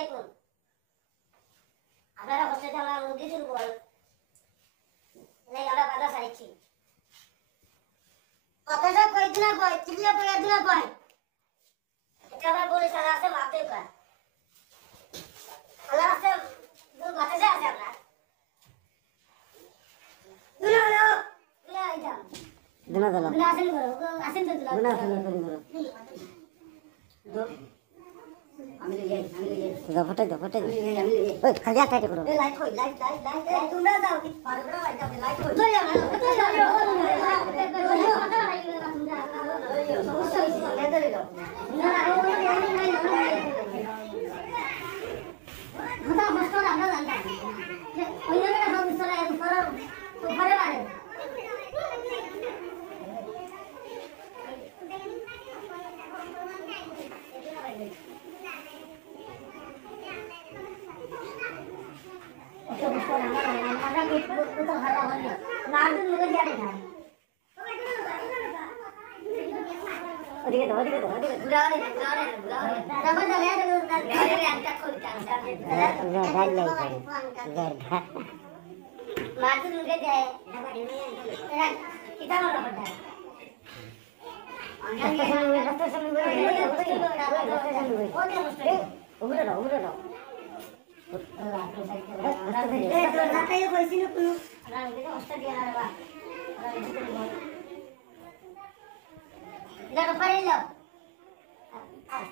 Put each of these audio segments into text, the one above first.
আলাইকুম। আপনারা হোস্টেলে আমরা মুরগি শুরু করব। নাই আমরা বাধা চাইছি। কতটা কইছিল কই, চিল্লা কই দিলা কই। এটা আমরা বলে সারা আছে মাপতে কয়। আল্লাহ আছে দুই মাথা আছে আপনার। দুলা আইটা। দুলা আসেন করো, আসেন তো দুলা। দুলা আসেন করো। আমি যাই। দাও ফটাই দাও। ওই খালি আটাই করো। লাইট কই, লাইট। তোমরা দাও কি পারো না লাইট কই।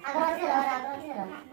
Agora